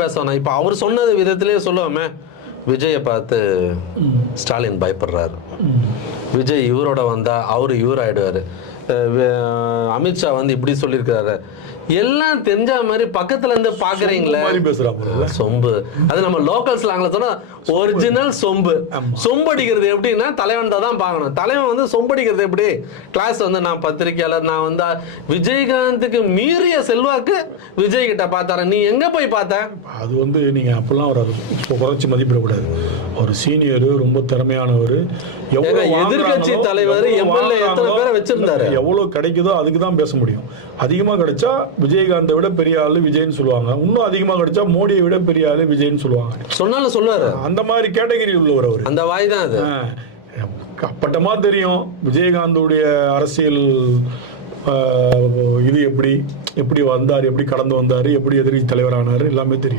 பேச வேணாம் இப்போ அவர் சொன்னது விதத்திலேயே சொல்லுவோமே விஜயை பார்த்து ஸ்டாலின் பயப்படுறாரு. விஜய் இவரோட வந்தா அவரு இவர் வி- அமித்ஷா வந்து இப்படி சொல்லியிருக்காரு எல்லாம் தெரிஞ்ச மாதிரி பக்கத்துல இருந்து பாக்குறீங்களே சொம்பு அது நம்ம லோக்கல் ஸ்லாங்ல சொன்னா ஒரிஜினல் சொம்பு. சொம்பு அடிக்கிறது எப்படின்னா தலைவன் தான் பார்க்கணும். தலைவன் வந்து சொம்பு அடிக்கிறது எப்படி கிளாஸ் வந்து நான் பத்திரிக்கையாளர் நான் வந்து விஜயகாந்துக்கு மீறிய செல்வாக்கு விஜய் கிட்ட பார்த்தாரன் நீ எங்க போய் பார்த்த? அது வந்து நீங்க அப்பெல்லாம் ஒரு குறைச்சி மதிப்பிடக்கூடாது. ஒரு சீனியர் ரொம்ப திறமையானவர். ஏங்க, எதிர்க்கட்சி தலைவர், MLA எத்தனை பேரை வச்சிருந்தாரு? எவ்வளவு கிடைக்குதோ அதுக்கு தான் பேச முடியும். அதிகமா கிடைச்சா விஜயகாந்தை விட பெரிய ஆளு விஜய்னு சொல்லுவாங்க. இன்னும் அதிகமா கிடைச்சா மோடியை விட பெரிய ஆளு விஜய்னு சொல்லுவாங்க. சொன்னாலும் சொல்லுவாரு. அந்த மாதிரி கேட்டகரி உள்ளவர் அவர். அந்த வாய் தான் அது. அப்பட்டமா தெரியும் விஜயகாந்துடைய அரசியல் இது எப்படி எப்படி வந்தார் எப்படி கடந்து வந்தார் எப்படி எதிர்க்கட்சி தலைவரானார் எல்லாமே தெரியும்.